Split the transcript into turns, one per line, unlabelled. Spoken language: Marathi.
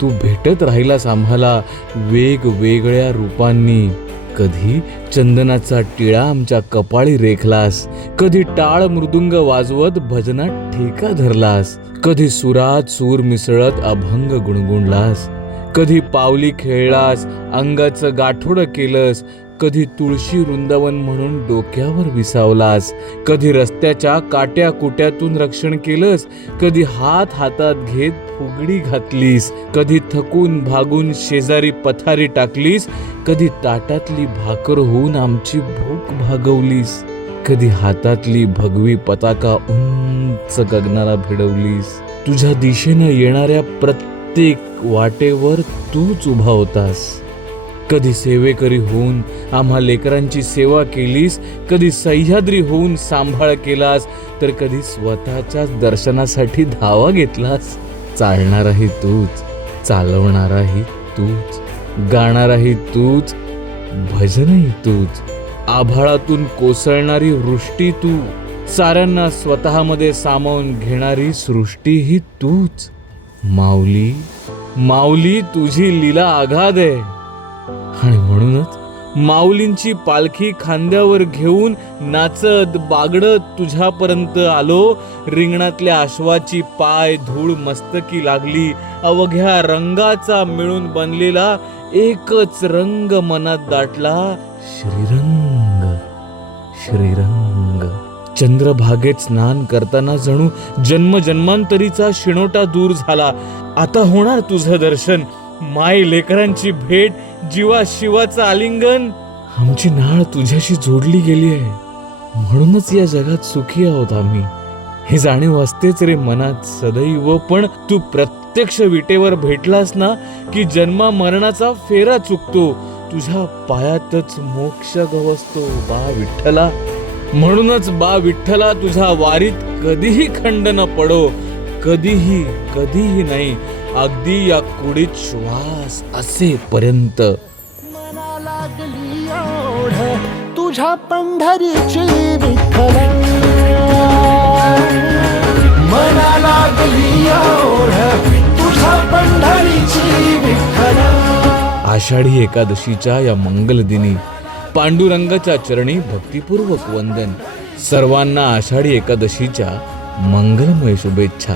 तू भेटत राहिलास आम्हाला वेगवेगळ्या रूपांनी. कधी चंदनाचा टिळा आमच्या कपाळी रेखलास कधी टाळ मृदुंग वाजवत भजनात ठेका धरलास कधी सुरात सूर मिसळत अभंग गुणगुणलास कधी पावली खेळलास अंगाचं गाठोडं केलंस कधी तुळशी वृंदावन म्हणून डोक्यावर विसावलास कधी रस्त्याच्या काट्या कुट्यातून रक्षण केलंस कधी हात हातात घेत फुगडी घातलीस कधी थकून भागून शेजारी पथारी टाकलीस कधी ताटातली भाकर होऊन आमची भूक भागवलीस कधी हातातली भगवी पताका उंच गगनाला भिडवलीस. तुझ्या दिशेनं येणाऱ्या प्रत्येक वाटेवर तूच उभा होतास. कधी सेवेकरी होऊन आम्हा लेकरांची सेवा केलीस कधी सह्याद्री होऊन सांभाळ केलास तर कधी स्वतःच्याच दर्शनासाठी धावा घेतलास. चालणाराही तूच चालवणाराही तूच गाणाराही तूच भजनही तूच. आभाळातून कोसळणारी वृष्टी तू साऱ्यांना स्वतःमध्ये सामावून घेणारी सृष्टीही तूच. माऊली माऊली तुझी लीला आघाद आहे. आणि म्हणूनच माऊलींची पालखी खांद्यावर घेऊन नाचत बागडत तुझ्यापर्यंत आलो. रिंगणातल्या अश्वाची पाय धूळ मस्तकी लागली. अवघ्या रंगाचा मिळून बनलेला एकच रंग मनात दाटला. श्रीरंग श्रीरंग. चंद्रभागेत स्नान करताना जणू जन्म जन्मांतरीचा शिणोटा दूर झाला. आता होणार तुझं दर्शन. माय लेकरांची भेट जीवा शिवाचं आलिंगन. आमची नाळ तुझ्याशी जोडली गेली आहे. म्हणूनच या जगात सुखी आहोत आम्ही. हे जाणीव असतेच रे मनात सदैव पण तू प्रत्यक्ष विटेवर भेटलास ना की जन्मा मरणाचा फेरा चुकतो. तुझ्या पायातच मोक्ष गवसतो बा विठ्ठला. म्हणूनच बा विठ्ठला तुझ्या वारीत कधीही खंड न पडो. कधीही कधीही नाही. अगदी या कुडीत श्वास असेपर्यंत.
तुझ्या पंढरीची विठ्ठल. मना लागली ओढ तुझ्या पंढरीची विठ्ठल.
आषाढी एकादशीच्या या मंगल दिनी पांडुरंगाच्या चरणी भक्तिपूर्वक वंदन. सर्वांना आषाढी एकादशीच्या मंगलमय शुभेच्छा.